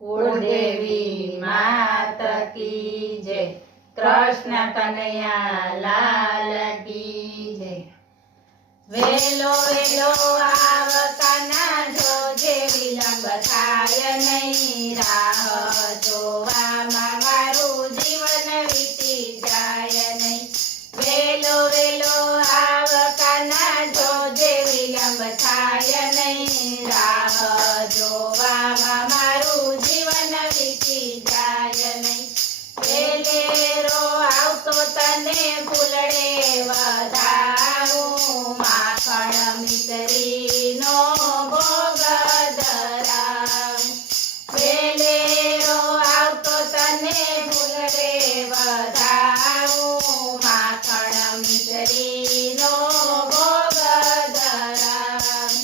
कुलदेवी मात की जय। कृष्ण कन्हैया लाल की जय। वेलो वेलो आव कान्हा जोजे विलंब थाय नहीं, राह जोवामां मारुं जीवन वीती जाय नहीं। वेलो वेलो आव कान्हा जोजे विलंब थाय नहीं, राह जोवामां मारुं जीवन वीती जाय नहीं। वेलेरो आवतो तने फूलड़े वधारूं, माखण मिसरीनो भोग धराऊं। वेलेरो आवतो तने फूलड़े वधारूं, माखण मिसरीनो भोग धराऊं।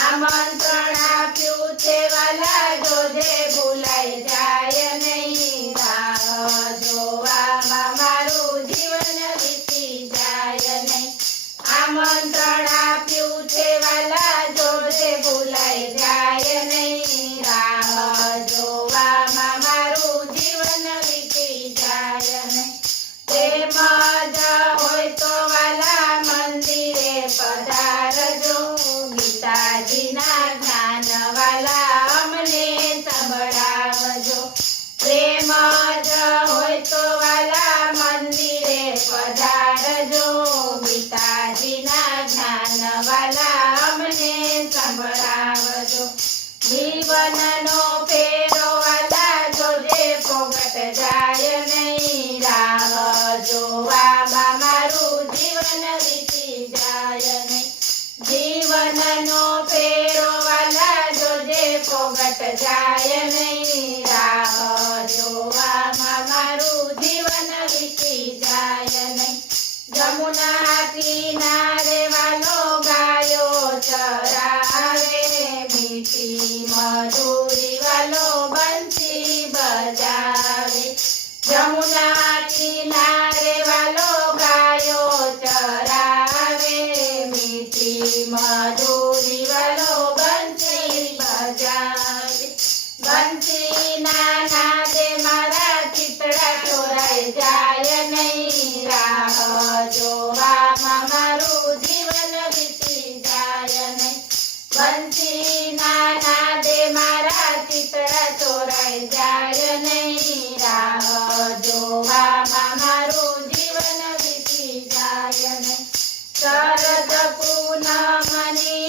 आमंत्रण आप्યું છે વાલા જોજે ભૂલાઈ જાય નહીં, રાહ જોવામાં મારું જીવન વીતી જાય નહીં। આમંત્રણ આપ્યું છે વાલા જોજે ભૂલાઈ જાય નહીં, રાહ જોવામાં મારું જીવન વીતી જાય નહીં। પ્રેમ જ હોય તો વાલા મંદિરે પધારજો, ગીતાજીના જ્ઞાન વાલા અમને સંભળાવજો। પ્રેમ જ હોય તો વાલા મંદિરે પધારજો, ગીતાજીના જ્ઞાન વાલા અમને સંભળાવજો। જીવનનો ફેરો વાલા જોજે ફોગટ જાય નહીં, રાહ જોવામાં મારું જીવન વીતી જાય નહીં। જીવનનો ફેરો વાલા જોજે ફોગટ જાય નહીં, રાહ જોવામાં મારું જીવન વીતી જાય નહીં। જમુના કિનારે વાલો ગાયો ચરાવે, મીઠી મધુરી વાલો બંસી બજાવે। જમુના કિનારે વાલો ગાયો ચરાવે, મીઠી મધુરી વાલો બંસી બજાવે। બંસીના નાદે મારા ચિતડા ચોરાઈ જાય નહીં, રાહ જોવામાં મારું જીવન વીતી જાય નહીં। બંસીના નાદે મારા ચિતડા ચોરાઈ જાય નહીં, રાહ જોવામાં મારું જીવન વીતી જાય નહીં। શરદ પૂનમની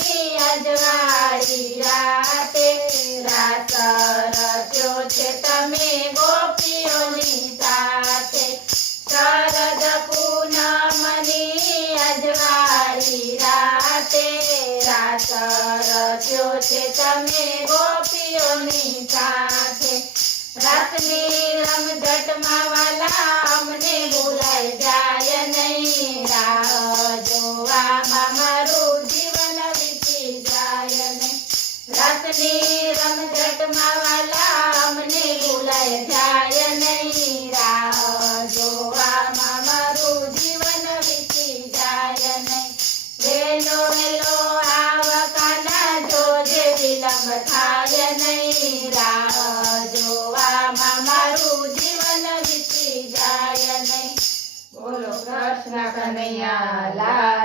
અજવાળી રાતે, રાત રચ્યો છે તમે ગોપીઓની સાથે। શરદ પૂનમની અજવાળી રાતે, રાત રચ્યો છે તમે ગોપીઓની સાથે। રાતની રમઝટમાં વાલા અમને ભૂલાઈ જાય નહીં, રાહ જોવામાં મારું જીવન વીતી જાય નહીં। રાતની રમઝટમાં વાલા અમને ભૂલાઈ જાય નહીં, રાહ જોવામાં મારું જીવન વીતી જાય નહીં। વેલો વેલો આવ કાન્હા જોજે વિલંબ થાય નહીં, રાહ જોવામાં મારું જીવન વીતી જાય નહીં। બોલો કૃષ્ણ કનૈયા લાલ